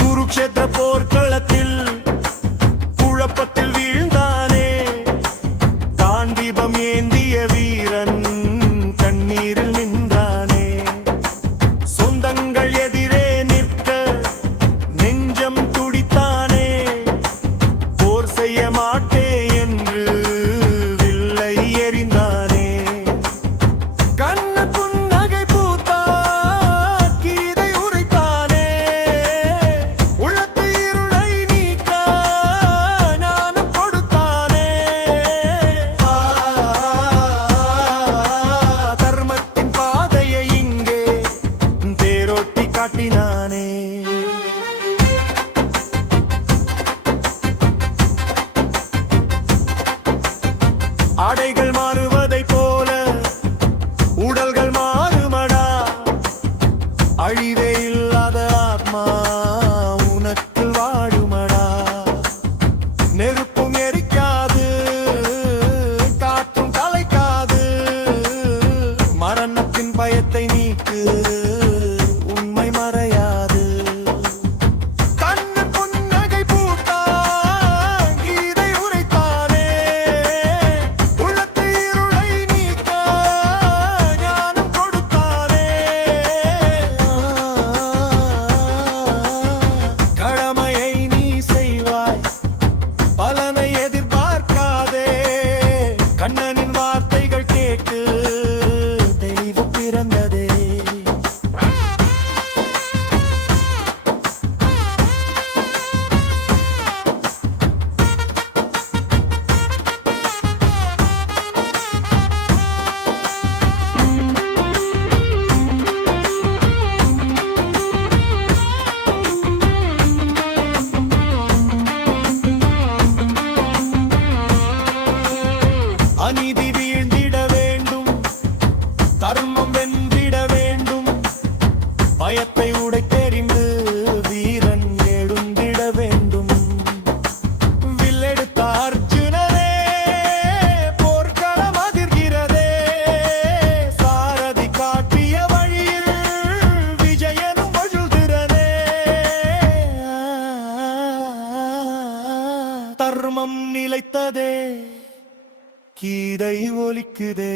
குருக்ஷேத்திர போர்க்களத்தில் குழப்பத்தில் வீழ்ந்தானே, காண்டீபம் ஏந்திய வீரன் கண்ணீரில் நின்றானே. சொந்தங்கள் எதிரே நிற்க நெஞ்சம் துடித்தானே, போர் செய்ய மாட்டே என்று வில்லை எறிந்தானே. கண்ண புன்னகை பூத்தா கீதை உரைத்தானே, உள்ளத்து இருளை நீக்க ஞானம் கொடுத்தானே. தர்மத்தின் பாதையை இங்கே தேரோட்டி காட்டினானே. ஆடைகள் மாறுவதை போல உடல்கள் மாறுமடா, அழிவே இல்லாத ஆத்மா உனக்கு வாழுமடா. நெருப்பும் எரிக்காது, காற்றும் கலைக்காது, மரணத்தின் பயத்தை நீக்கு, உண்மை மறையாது. கண்ணன் புன்னகை பூத்தா கீதை உரைத்தானே, உள்ளத்து இருளை நீக்க ஞானம் கொடுத்தானே. கடமையை நீ செய்வாய், பலனை எதிர்பார்க்காதே. கண்ணனின் வார்த்தைகள் கேட்டு தெய்வம் பிறந்ததே. அநீதி வீழ்ந்திட வேண்டும், தர்மம் வென்றிட வேண்டும், பயத்தை உடைத்தெறிந்து வீரன் எழுந்திட வேண்டும். வில்லெடுத்த அர்ஜுனனே, போர்க்களம் அதிர்கிறதே, சாரதி காட்டிய வழியில் விஜயனும் வழுகிறனே. தர்மம் நிலைத்ததே, கீதை ஒலிக்குதே.